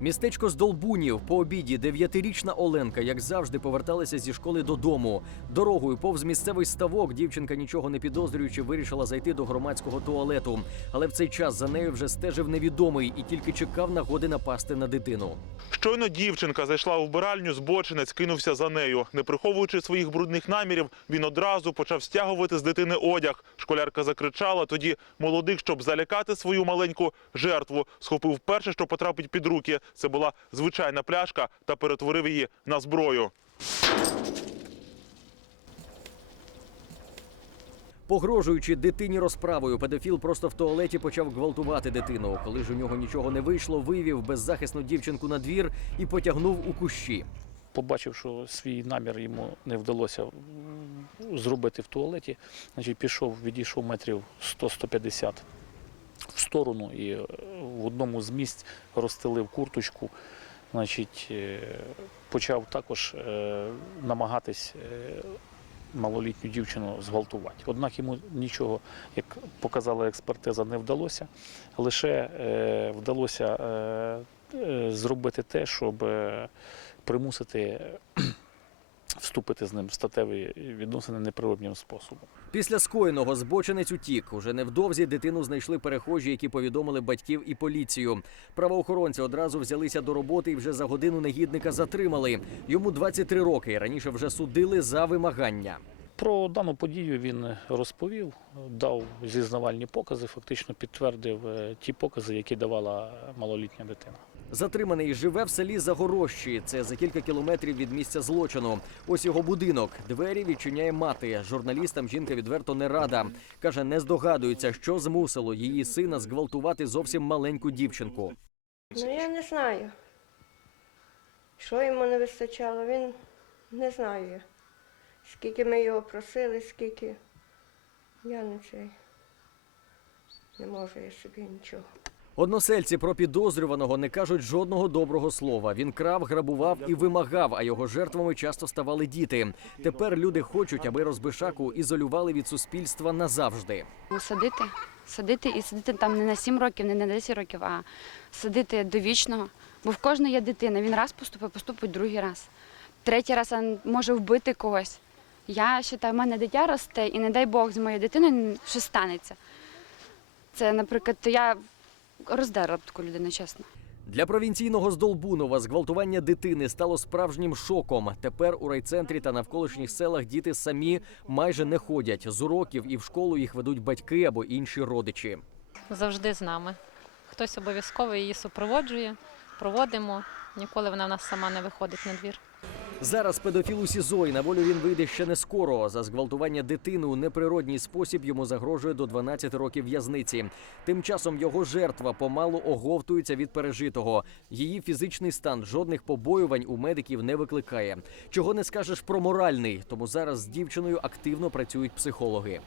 Містечко Здолбунів по обіді дев'ятирічна Оленка, як завжди, поверталася зі школи додому. Дорогою повз місцевий ставок дівчинка, нічого не підозрюючи, вирішила зайти до громадського туалету. Але в цей час за нею вже стежив невідомий і тільки чекав нагоди напасти на дитину. Щойно дівчинка зайшла у вбиральню, збочинець кинувся за нею. Не приховуючи своїх брудних намірів, він одразу почав стягувати з дитини одяг. Школярка закричала. Тоді молодик, щоб залякати свою маленьку жертву, схопив перше, що потрапить під руки. Це була звичайна пляшка та перетворив її на зброю. Погрожуючи дитині розправою, педофіл просто в туалеті почав гвалтувати дитину. Коли ж у нього нічого не вийшло, вивів беззахисну дівчинку на двір і потягнув у кущі. побачив, що свій намір йому не вдалося зробити в туалеті, значить пішов, відійшов метрів 100-150 в сторону і е, в одному з місць розстелив курточку, значить, е, почав також е, намагатись малолітню дівчину зґвалтувати. Однак йому нічого, як показала експертиза, не вдалося. Лише вдалося зробити те, щоб примусити вступити з ним в статеві відносини неприроднім способом. Після скоєного збочинець утік. Уже невдовзі дитину знайшли перехожі, які повідомили батьків і поліцію. Правоохоронці одразу взялися до роботи і вже за годину негідника затримали. Йому 23 роки. Раніше вже судили за вимагання. Про дану подію він розповів, дав зізнавальні покази, фактично підтвердив е, ті покази, які давала малолітня дитина. Затриманий живе в селі Загорощі. Це за кілька кілометрів від місця злочину. Ось його будинок. Двері відчиняє мати. Журналістам жінка відверто не рада. каже, не здогадується, що змусило її сина зґвалтувати зовсім маленьку дівчинку. Ну я не знаю. Що йому не вистачало, він не знаю. Скільки ми його просили, скільки. Я не цей. Не можу я собі нічого. Односельці про підозрюваного не кажуть жодного доброго слова. Він крав, грабував і вимагав, а його жертвами часто ставали діти. Тепер люди хочуть, аби розбишаку ізолювали від суспільства назавжди. Ну, Садити, садити і садити там не на 7 років, не на 10 років, а садити до вічного. Бо в кожного є дитина. Він раз поступить, поступить другий раз. Третій раз може вбити когось. Я вважаю, в мене дитя росте, і не дай Бог з моєю дитиною щось станеться. Це, наприклад, я роздерла б таку людину, чесно. Для провінційного Здолбунова зґвалтування дитини стало справжнім шоком. Тепер у райцентрі та навколишніх селах діти самі майже не ходять. З уроків і в школу їх ведуть батьки або інші родичі. завжди з нами. Хтось обов'язково її супроводжує, проводимо. Ніколи вона в нас сама не виходить на двір. Зараз педофіл у СІЗО і на волю він вийде ще не скоро. За зґвалтування дитини у неприродній спосіб йому загрожує до 12 років в'язниці. Тим часом його жертва помалу оговтується від пережитого. Її фізичний стан жодних побоювань у медиків не викликає. Чого не скажеш про моральний, тому зараз з дівчиною активно працюють психологи.